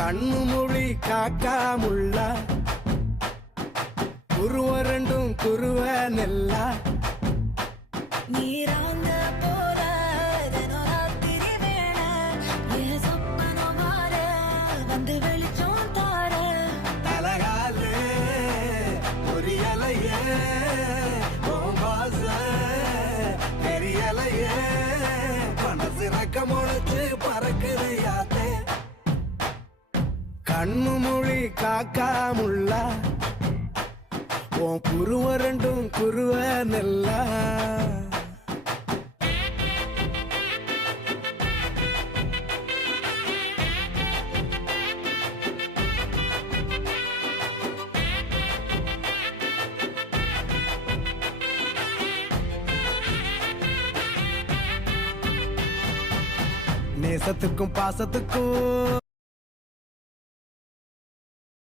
கண்ணு மொழி காக்காமுள்ள குருவ ரெண்டும் குருவ நெல்லா நீராங்க போல தினராத்திரி வேண என் சொப்பனம் மாற வந்து வெளிச்சம் தார தலகாலே பொரியலையே ஓம்பாச பெரியலையே மனசு ரக்க முளைச்சு பறக்குதையாத்தே கண்ணு மொழி காக்காமுள்ள உன் குருவ ரெண்டும் குருவ நெல்லா நேசத்துக்கும் பாசத்துக்கும்